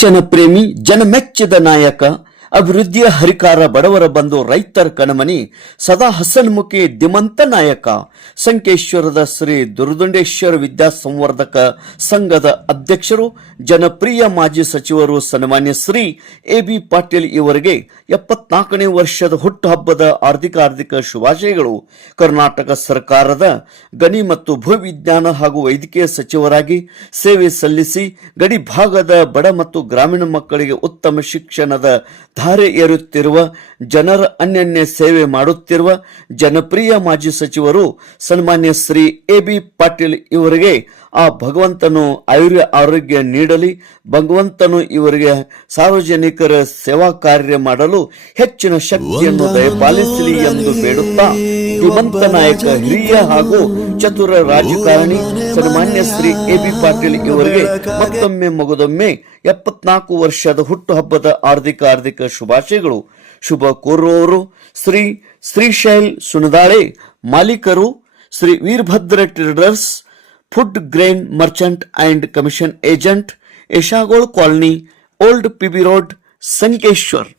ಶಿಕ್ಷಣ ಪ್ರೇಮಿ ಜನಮೆಚ್ಚಿದ ನಾಯಕ ಅಭಿವೃದ್ಧಿಯ ಹರಿಕಾರ ಬಡವರ ಬಂಧು ರೈತರ ಕಣಮನಿ ಸದಾ ಹಸನ್ಮುಖಿ ಧಿಮಂತ ನಾಯಕ ಸಂಕೇಶ್ವರದ ಶ್ರೀ ದುರ್ದುಂಡೇಶ್ವರ ವಿದ್ಯಾ ಸಂವರ್ಧಕ ಸಂಘದ ಅಧ್ಯಕ್ಷರು ಜನಪ್ರಿಯ ಮಾಜಿ ಸಚಿವರು ಸನ್ಮಾನ್ಯ ಶ್ರೀ ಎ.ಬಿ. ಪಾಟೀಲ್ ಇವರಿಗೆ 74ನೇ ವರ್ಷದ ಹುಟ್ಟುಹಬ್ಬದ ಹಾರ್ದಿಕ ಶುಭಾಶಯಗಳು. ಕರ್ನಾಟಕ ಸರ್ಕಾರದ ಗಣಿ ಮತ್ತು ಭೂವಿಜ್ಞಾನ ಹಾಗೂ ವೈದ್ಯಕೀಯ ಸಚಿವರಾಗಿ ಸೇವೆ ಸಲ್ಲಿಸಿ ಗಡಿ ಭಾಗದ ಬಡ ಮತ್ತು ಗ್ರಾಮೀಣ ಮಕ್ಕಳಿಗೆ ಉತ್ತಮ ಶಿಕ್ಷಣದ ಧಾರೆ ಏರುತ್ತಿರುವ ಜನರ ಅನ್ಯನ್ಯ ಸೇವೆ ಮಾಡುತ್ತಿರುವ ಜನಪ್ರಿಯ ಮಾಜಿ ಸಚಿವರು ಸನ್ಮಾನ್ಯ ಶ್ರೀ ಎ.ಬಿ. ಪಾಟೀಲ್ ಇವರಿಗೆ ಆ ಭಗವಂತನು ಆರೋಗ್ಯ ನೀಡಲಿ. ಭಗವಂತನು ಇವರಿಗೆ ಸಾರ್ವಜನಿಕರ ಸೇವಾ ಕಾರ್ಯ ಮಾಡಲು ಹೆಚ್ಚಿನ ಶಕ್ತಿಯನ್ನು ದಯಪಾಲಿಸಲಿ ಎಂದು ಬೇಡುತ್ತಾ ಧೀಮಂತ ನಾಯಕ ಹಿರಿಯ ಹಾಗೂ ಚತುರ ರಾಜಕಾರಣಿ ಸನ್ಮಾನ್ಯ ಶ್ರೀ ಎ.ಬಿ. ಪಾಟೀಲ್ ಇವರಿಗೆ ಮತ್ತೊಮ್ಮೆ ಮಗದೊಮ್ಮೆ 74 ವರ್ಷದ ಹುಟ್ಟುಹಬ್ಬದ ಹಾರ್ದಿಕ ಶುಭಾಶಯಗಳು. ಶುಭ ಕೋರುವವರು ಶ್ರೀ ಶ್ರೀಶೈಲ್ ಸುನದಾಳೆ, ಮಾಲೀಕರು Shri Veerabhadra traders, food grain merchant and commission agent, Yashagol colony, old PB road, Sankeshwar.